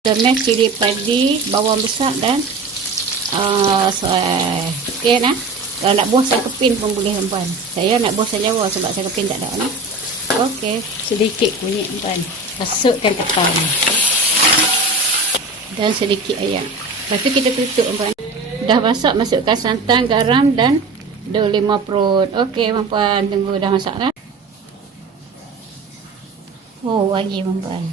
Tumis cili padi, bawang besar dan okey nah. Kalau nak buah saya kepin pun boleh tuan. Saya nak buah saya Jawa sebab saya kepin tak ada nah. Okey, sedikit kunyit tuan. Masukkan ketan. Dan sedikit ayam. Lepas tu kita tutup tuan. Dah masak, masukkan santan, garam dan 5 perut. Okey puan, tunggu dah masak dah. Oh, lagi puan.